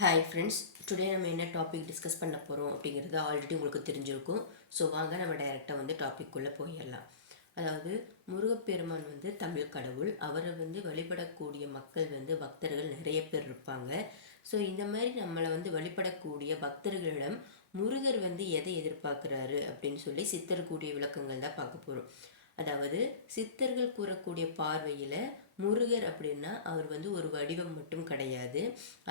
Hi friends today நம்ம என்ன topic discuss பண்ண போகிறோம் அப்படிங்கிறது ஆல்ரெடி உங்களுக்கு தெரிஞ்சிருக்கும். ஸோ வாங்க நம்ம டைரெக்டாக வந்து டாபிக்குள்ளே போயிடலாம். அதாவது முருகப்பெருமான் வந்து தமிழ் கடவுள். அவரை வந்து வழிபடக்கூடிய மக்கள் வந்து பக்தர்கள் நிறைய பேர் இருப்பாங்க. ஸோ இந்த மாதிரி நம்மளை வந்து வழிபடக்கூடிய பக்தர்களிடம் முருகர் வந்து எதை எதிர்பார்க்குறாரு அப்படின்னு சொல்லி சித்தர் கூடிய விளக்கங்கள் தான் பார்க்க போகிறோம் அதாவது சித்தர்கள் கூறக்கூடிய பார்வையில் முருகர் அப்படின்னா அவர் வந்து ஒரு வடிவம் மட்டும் கிடையாது.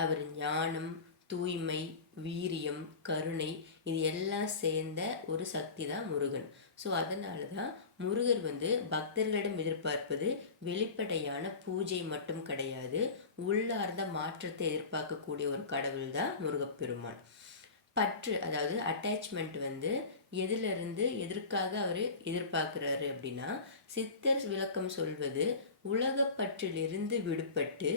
அவர் ஞானம் தூய்மை வீரியம் கருணை இது எல்லாம் சேர்ந்த ஒரு சக்தி தான் முருகன். ஸோ அதனால தான் முருகர் வந்து பக்தர்களிடம் எதிர்பார்ப்பது வெளிப்படையான பூஜை மட்டும் கிடையாது. உள்ளார்ந்த மாற்றத்தை எதிர்பார்க்கக்கூடிய ஒரு கடவுள் தான் முருகப்பெருமான். பற்று அதாவது அட்டாச்மெண்ட் வந்து எதிலிருந்து எதற்காக அவர் எதிர்பார்க்குறாரு அப்படின்னா சித்தர் விளக்கம் சொல்வது உலகப்பற்றிலிருந்து விடுபட்டு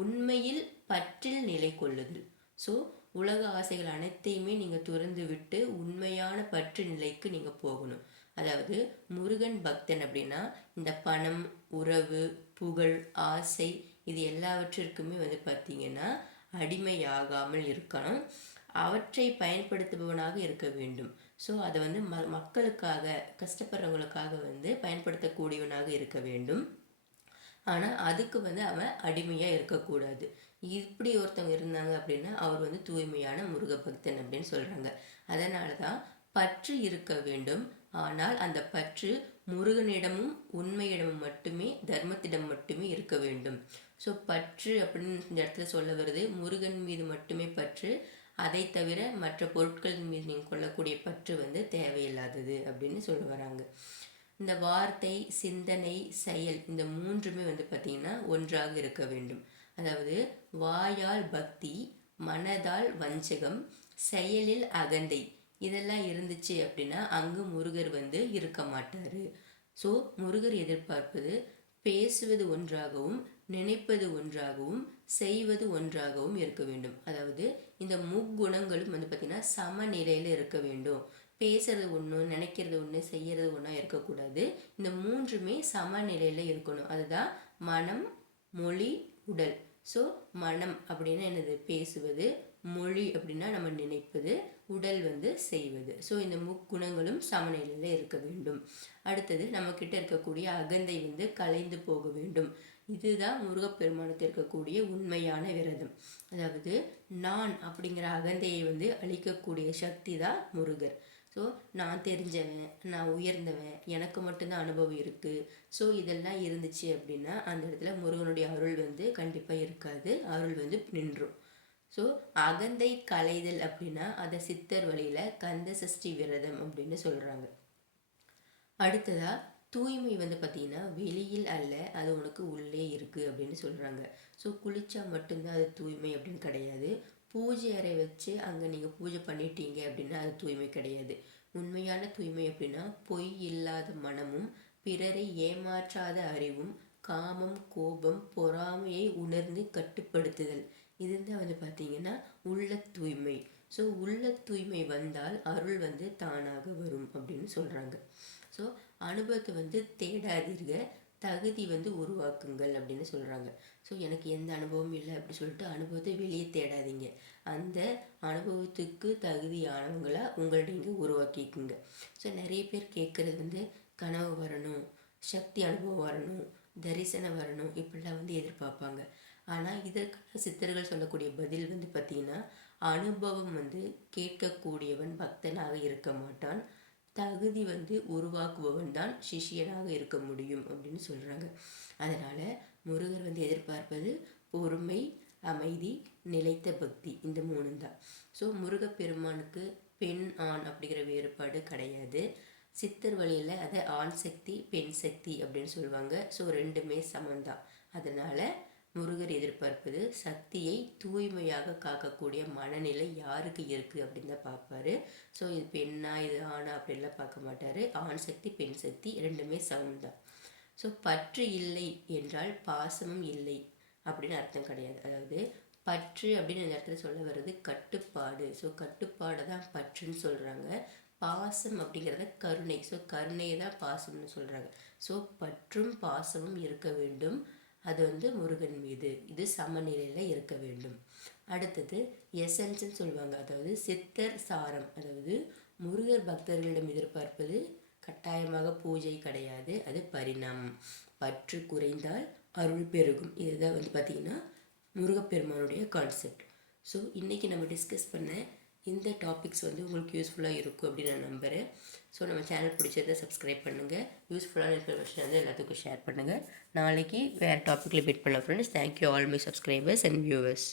உண்மையில் பற்றில் நிலை கொள்ளுதல் ஸோ உலக ஆசைகள் அனைத்தையுமே நீங்கள் துறந்து விட்டு உண்மையான பற்று நிலைக்கு நீங்கள் போகணும். அதாவது முருகன் பக்தன் அப்படின்னா இந்த பணம் உறவு புகழ் ஆசை இது எல்லாவற்றிற்குமே வந்து பார்த்திங்கன்னா அடிமையாகாமல் இருக்கணும். அவற்றை பயன்படுத்துபவனாக இருக்க வேண்டும். ஸோ அதை வந்து ம மக்களுக்காக கஷ்டப்படுறவங்களுக்காக வந்து பயன்படுத்தக்கூடியவனாக இருக்க வேண்டும். ஆனால் அதுக்கு வந்து அவன் அடிமையாக இருக்கக்கூடாது. இப்படி ஒருத்தவங்க இருந்தாங்க அப்படின்னா அவர் வந்து தூய்மையான முருகபக்தன் அப்படின்னு சொல்கிறாங்க அதனால தான் பற்று இருக்க வேண்டும். ஆனால் அந்த பற்று முருகனிடமும் உண்மையிடமும் மட்டுமே தர்மத்திடம் மட்டுமே இருக்க வேண்டும். ஸோ பற்று அப்படின்னு இந்த இடத்துல சொல்ல வருது. முருகன் மீது மட்டுமே பற்று. அதை தவிர மற்ற பொருட்கள் மீது நீங்கள் கொள்ளக்கூடிய பற்று வந்து தேவையில்லாதது அப்படின்னு சொல்ல வராங்க. இந்த வார்த்தை சிந்தனை செயல் இந்த மூன்றுமே வந்து பார்த்திங்கன்னா ஒன்றாக இருக்க வேண்டும். அதாவது வாயால் பக்தி மனதால் வஞ்சகம் செயலில் அகந்தை இதெல்லாம் இருந்துச்சு அப்படின்னா அங்கு முருகர் வந்து இருக்க மாட்டார். ஸோ முருகர் எதிர்பார்ப்பது பேசுவது ஒன்றாகவும் நினைப்பது ஒன்றாகவும் செய்வது ஒன்றாகவும் இருக்க வேண்டும். அதாவது இந்த முக்குணங்களும் வந்து பார்த்திங்கன்னா சமநிலையில் இருக்க வேண்டும். பேசுறது ஒன்று நினைக்கிறது ஒன்று செய்கிறது ஒன்றா இருக்கக்கூடாது. இந்த மூன்றுமே சமநிலையில் இருக்கணும். அதுதான் மனம் மொழி உடல். ஸோ மனம் அப்படின்னா என்னது? பேசுவது. மொழி அப்படின்னா நம்ம நினைப்பது. உடல் வந்து செய்வது. ஸோ இந்த முக்குணங்களும் சமநிலையில் இருக்க வேண்டும். அடுத்தது நம்மக்கிட்ட இருக்கக்கூடிய அகந்தை வந்து கலைந்து போக வேண்டும். இதுதான் முருகப்பெருமானத்தில் இருக்கக்கூடிய உண்மையான விரதம். அதாவது நான் அப்படிங்கிற அகந்தையை வந்து அழிக்கக்கூடிய சக்தி தான் முருகர். ஸோ நான் தெரிஞ்சவன் நான் உயர்ந்தவன் எனக்கு மட்டும்தான் அனுபவம் இருக்குது ஸோ இதெல்லாம் இருந்துச்சு அப்படின்னா அந்த இடத்துல முருகனுடைய அருள் வந்து கண்டிப்பாக இருக்காது. அருள் வந்து நின்றும். ஸோ அகந்தை கலைதல் அப்படின்னா அதை சித்தர் வழியில் கந்த சஷ்டி விரதம் அப்படின்னு சொல்கிறாங்க அடுத்ததாக தூய்மை வந்து பார்த்திங்கன்னா வெளியில் அல்ல அது உனக்கு உள்ளே இருக்குது அப்படின்னு சொல்கிறாங்க ஸோ குளித்தா மட்டும்தான் அது தூய்மை அப்படின்னு கிடையாது. பூஜை அறை வச்சு அங்கே நீங்கள் பூஜை பண்ணிட்டீங்க அப்படின்னா அது தூய்மை கிடையாது. உண்மையான தூய்மை அப்படின்னா பொய் இல்லாத மனமும் பிறரை ஏமாற்றாத அறிவும் காமம் கோபம் பொறாமையை உணர்ந்து கட்டுப்படுத்துதல். இதுதான் வந்து பார்த்தீங்கன்னா உள்ள தூய்மை. ஸோ உள்ள தூய்மை வந்தால் அருள் வந்து தானாக வரும் அப்படின்னு சொல்கிறாங்க ஸோ அனுபவத்தை வந்து தேடாதீர்கள். தகுதி வந்து உருவாக்குங்கள் அப்படின்னு சொல்கிறாங்க ஸோ எனக்கு எந்த அனுபவமும் இல்லை அப்படி சொல்லிட்டு அனுபவத்தை வெளியே தேடாதீங்க. அந்த அனுபவத்துக்கு தகுதியானவங்களை உங்களை நீங்கள் உருவாக்கிக்குங்க. ஸோ நிறைய பேர் கேட்குறது வந்து கனவு வரணும் சக்தி அனுபவம் வரணும் தரிசனம் வரணும் இப்படிலாம் வந்து எதிர்பார்ப்பாங்க. ஆனால் இதற்கான சித்தர்கள் சொல்லக்கூடிய பதில் வந்து பார்த்திங்கன்னா அனுபவம் வந்து கேட்கக்கூடியவன் பக்தனாக இருக்க மாட்டான். தகுதி வந்து உருவாக்குபவன் தான் சிஷியனாக இருக்க முடியும் அப்படின்னு சொல்கிறாங்க அதனால் முருகர் வந்து எதிர்பார்ப்பது பொறுமை அமைதி நிலைத்த பக்தி இந்த மூணு தான் ஸோ முருகப்பெருமானுக்கு பெண் ஆண் அப்படிங்கிற வேறுபாடு கிடையாது. சித்தர் வழியில் அதை ஆண் சக்தி பெண் சக்தி அப்படின்னு சொல்லுவாங்க. ஸோ ரெண்டுமே சமந்தான் அதனால் முருகர் எதிர்பார்ப்பது சக்தியை தூய்மையாக காக்கக்கூடிய மனநிலை யாருக்கு இருக்குது அப்படின்னு தான் பார்ப்பாரு. ஸோ இது பெண்ணா இது ஆணா அப்படின்லாம் பார்க்க மாட்டார். ஆண் சக்தி பெண் சக்தி ரெண்டுமே சமம் தான் ஸோ பற்று இல்லை என்றால் பாசமும் இல்லை அப்படின்னு அர்த்தம் கிடையாது. அதாவது பற்று அப்படின்னு இந்த இடத்துல சொல்ல வர்றது கட்டுப்பாடு. ஸோ கட்டுப்பாடை தான் பற்றுன்னு சொல்கிறாங்க பாசம் அப்படிங்கிறத கருணை. ஸோ கருணையை தான் பாசம்னு சொல்கிறாங்க ஸோ பற்றும் பாசமும் இருக்க வேண்டும். அது வந்து முருகன் மீது. இது சமநிலையில் இருக்க வேண்டும். அடுத்தது எசன்ஸ்ன்னு சொல்லுவாங்க. அதாவது சித்தர் சாரம். அதாவது முருகர் பக்தர்களிடம் எதிர்பார்ப்பது கட்டாயமாக பூஜை கிடையாது. அது பரிணாமம். பற்று குறைந்தால் அருள் பெருகும். இதுதான் வந்து பார்த்திங்கன்னா முருகப்பெருமானுடைய கான்செப்ட் ஸோ இன்றைக்கி நம்ம டிஸ்கஸ் பண்ண இந்த டாபிக்ஸ் வந்து உங்களுக்கு யூஸ்ஃபுல்லாக இருக்கும் அப்படின்னு நான் நம்புகிறேன் ஸோ நம்ம சேனல் பிடிச்சதை சப்ஸ்கிரைப் பண்ணுங்கள் யூஸ்ஃபுல்லான இன்ஃபர்மேஷன் வந்து எல்லாத்துக்கும் ஷேர் பண்ணுங்கள் நாளைக்கு வேறு டாப்பிக்கில் மீட் பண்ணலாம் friends thank you all my subscribers and viewers